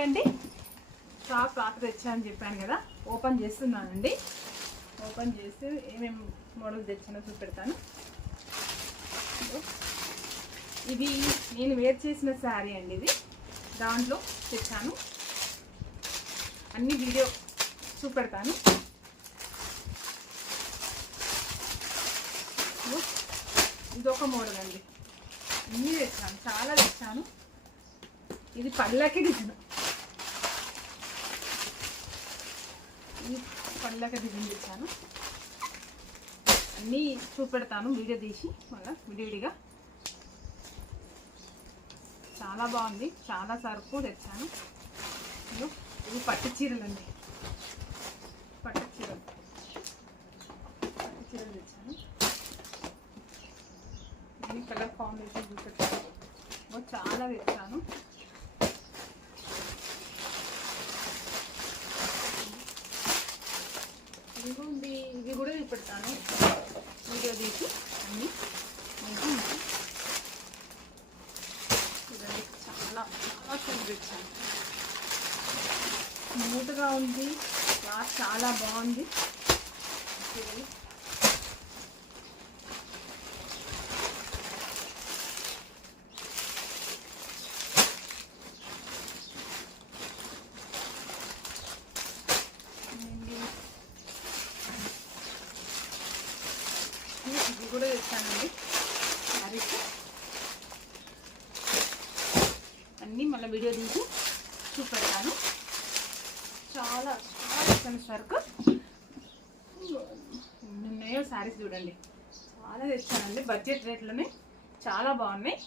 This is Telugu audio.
హాయ్ అండి, ఫ్రాక్ తెచ్చా అని చెప్పాను కదా, ఓపెన్ చేస్తున్నానండి. ఓపెన్ చేసి ఏమేమి మోడల్ తెచ్చానో చూపెడతాను. ఇది నేను వేర్ చేసిన శారీ అండి, ఇది దాంట్లో తెచ్చాను. అన్ని వీడియో చూపెడతాను. ఇదొక మోడల్ అండి, అన్నీ తెచ్చాను, చాలా తెచ్చాను. ఇది పళ్ళకి డిజైన్, ఇది పళ్ళకి డిజైన్ తెచ్చాను. అన్నీ చూపెడతాను వీడియో తీసి, మళ్ళీ విడివిడిగా. చాలా బాగుంది, చాలా సరుకు తెచ్చాను. ఇది పట్టు చీరలు అండి, పట్టు చీరలు తెచ్చాను. దీని కలర్ కాంబినేషన్ చూపెట్టాను, చాలా తెచ్చాను. ఇదిగోండి, ఇవి కూడా చూపెడతాను వీడియో తీసి అన్నీ. ఇదండి, చాలా చాలా చీరలు తెచ్చాను. స్మూత్గా ఉంది, క్లాత్ చాలా బాగుంది. ఇది కూడా తెచ్చానండి శారీస్ అన్నీ, మళ్ళీ వీడియో తీసి చూపెడతాను. చాలా చాలా తెచ్చాను సరుకు. ఉన్నాయో శారీస్ చూడండి, చాలా తెచ్చానండి. బడ్జెట్ రేట్లోనే చాలా బాగున్నాయి.